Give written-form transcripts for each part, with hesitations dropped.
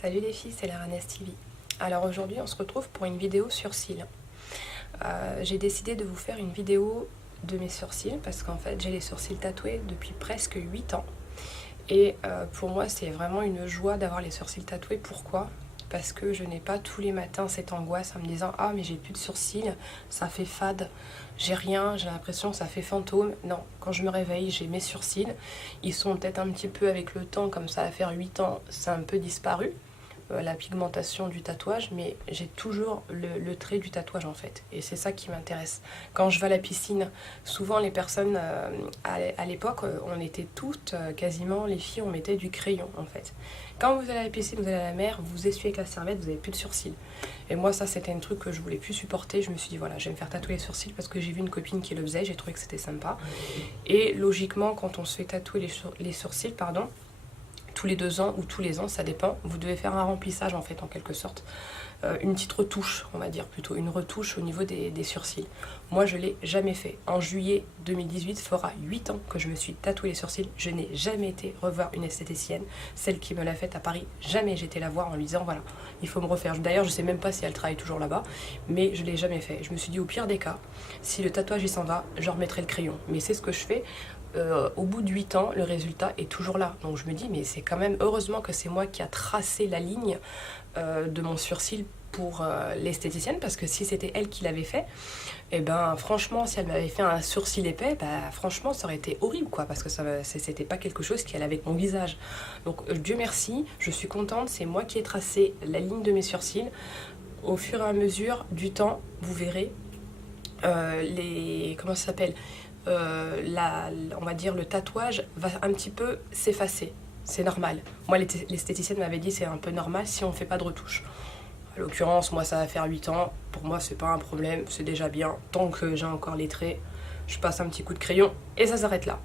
Salut les filles, c'est la Ranès TV. Alors aujourd'hui on se retrouve pour une vidéo sourcils. J'ai décidé de vous faire une vidéo de mes sourcils parce qu'en fait j'ai les sourcils tatoués depuis presque 8 ans. Et pour moi c'est vraiment une joie d'avoir les sourcils tatoués. Pourquoi ? Parce que je n'ai pas tous les matins cette angoisse en me disant « Ah mais j'ai plus de sourcils, ça fait fade, j'ai rien, j'ai l'impression que ça fait fantôme ». Non, quand je me réveille, j'ai mes sourcils. Ils sont peut-être un petit peu avec le temps, comme ça va faire 8 ans, c'est un peu disparu. La pigmentation du tatouage, mais j'ai toujours le trait du tatouage en fait, et c'est ça qui m'intéresse. Quand je vais à la piscine, souvent les personnes à l'époque, on était toutes quasiment, les filles, on mettait du crayon en fait. Quand vous allez à la piscine, vous allez à la mer, vous essuyez avec la serviette, vous n'avez plus de sourcils. Et moi ça c'était un truc que je voulais plus supporter. Je me suis dit voilà, je vais me faire tatouer les sourcils parce que j'ai vu une copine qui le faisait, j'ai trouvé que c'était sympa. Et logiquement quand on se fait tatouer les sourcils, pardon, tous les 2 ans ou tous les ans, ça dépend, vous devez faire un remplissage en fait, en quelque sorte. Une petite retouche, on va dire plutôt, une retouche au niveau des sourcils. Moi je l'ai jamais fait. En juillet 2018, fera 8 ans que je me suis tatoué les sourcils. Je n'ai jamais été revoir une esthéticienne, celle qui me l'a faite à Paris, jamais j'ai été la voir en lui disant voilà, il faut me refaire. D'ailleurs je sais même pas si elle travaille toujours là-bas, mais je l'ai jamais fait. Je me suis dit au pire des cas, si le tatouage il s'en va, je remettrai le crayon. Mais c'est ce que je fais. Au bout de 8 ans, le résultat est toujours là. Donc je me dis, mais c'est quand même heureusement que c'est moi qui a tracé la ligne de mon sourcil pour l'esthéticienne, parce que si c'était elle qui l'avait fait, et ben franchement, si elle m'avait fait un sourcil épais, franchement, ça aurait été horrible, quoi, parce que c'était pas quelque chose qui allait avec mon visage. Donc Dieu merci, je suis contente, c'est moi qui ai tracé la ligne de mes sourcils. Au fur et à mesure du temps, vous verrez comment ça s'appelle, on va dire le tatouage va un petit peu s'effacer, c'est normal. Moi l'esthéticienne m'avait dit c'est un peu normal si on fait pas de retouche. À l'occurrence moi ça va faire 8 ans, pour moi c'est pas un problème, c'est déjà bien, tant que j'ai encore les traits, je passe un petit coup de crayon et ça s'arrête là.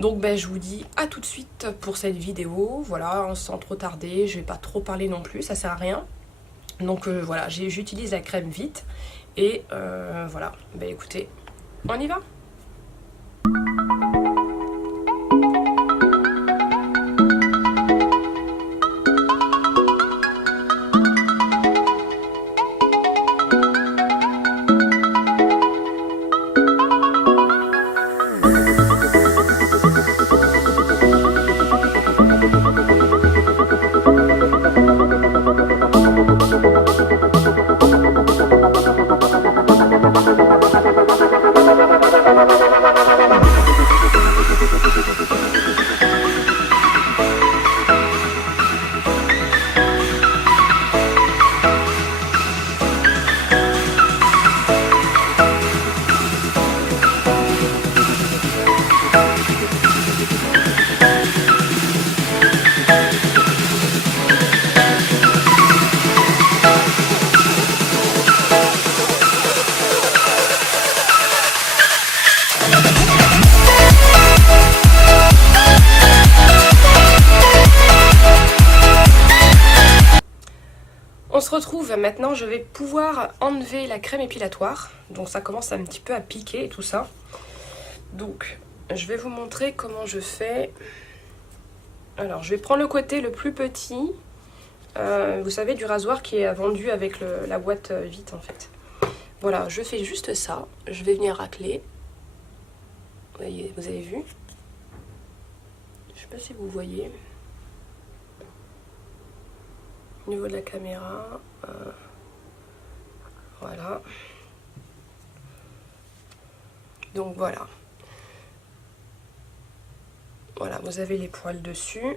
Donc je vous dis à tout de suite pour cette vidéo, voilà, sans trop tarder, je vais pas trop parler non plus, ça sert à rien. Donc voilà, j'utilise la crème vite et voilà, écoutez, on y va. On se retrouve maintenant, je vais pouvoir enlever la crème épilatoire. Donc ça commence un petit peu à piquer et tout ça. Donc je vais vous montrer comment je fais. Alors je vais prendre le côté le plus petit. Vous savez, du rasoir qui est vendu avec la boîte vide en fait. Voilà, je fais juste ça. Je vais venir racler. Voyez, vous avez vu? Je sais pas si vous voyez. Au niveau de la caméra, voilà. Donc voilà. Voilà, vous avez les poils dessus.